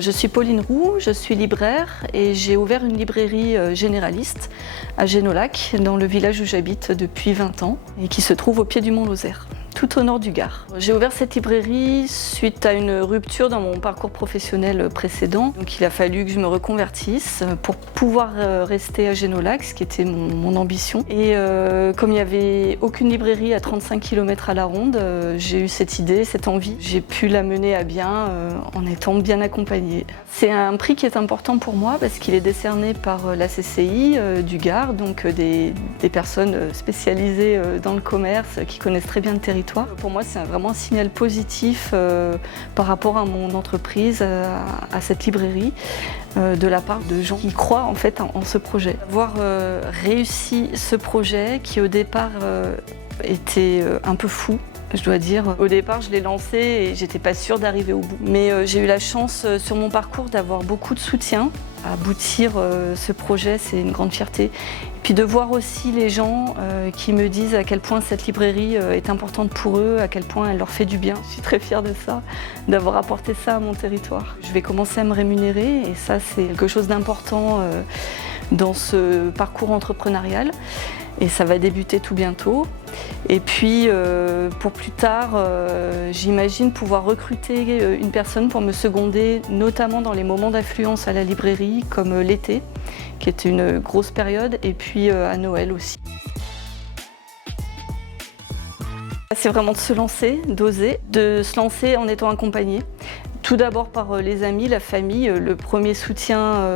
Je suis Pauline Roux, je suis libraire et j'ai ouvert une librairie généraliste à Génolac, dans le village où j'habite depuis 20 ans et qui se trouve au pied du Mont Lozère, tout au nord du Gard. J'ai ouvert cette librairie suite à une rupture dans mon parcours professionnel précédent. Donc il a fallu que je me reconvertisse pour pouvoir rester à Génolac, ce qui était mon ambition. Et comme il n'y avait aucune librairie à 35 km à la ronde, j'ai eu cette idée, cette envie. J'ai pu la mener à bien en étant bien accompagnée. C'est un prix qui est important pour moi parce qu'il est décerné par la CCI du Gard, donc des personnes spécialisées dans le commerce qui connaissent très bien le territoire. Pour moi, c'est vraiment un signal positif par rapport à mon entreprise, à cette librairie, de la part de gens qui croient en fait en ce projet. Avoir réussi ce projet qui au départ était un peu fou, je dois dire. Au départ, je l'ai lancé et j'étais pas sûre d'arriver au bout. Mais j'ai eu la chance sur mon parcours d'avoir beaucoup de soutien. Aboutir ce projet, c'est une grande fierté. Et puis de voir aussi les gens qui me disent à quel point cette librairie est importante pour eux, à quel point elle leur fait du bien. Je suis très fière de ça, d'avoir apporté ça à mon territoire. Je vais commencer à me rémunérer et ça, c'est quelque chose d'important dans ce parcours entrepreneurial. Et ça va débuter tout bientôt. Et puis pour plus tard, j'imagine pouvoir recruter une personne pour me seconder, notamment dans les moments d'affluence à la librairie, comme l'été, qui est une grosse période, et puis à Noël aussi. C'est vraiment de se lancer, d'oser, de se lancer en étant accompagné. Tout d'abord par les amis, la famille, le premier soutien,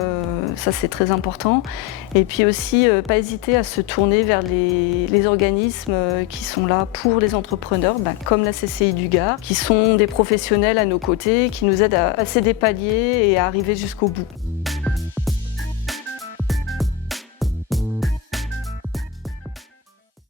ça c'est très important. Et puis aussi, pas hésiter à se tourner vers les organismes qui sont là pour les entrepreneurs, comme la CCI du Gard, qui sont des professionnels à nos côtés, qui nous aident à passer des paliers et à arriver jusqu'au bout.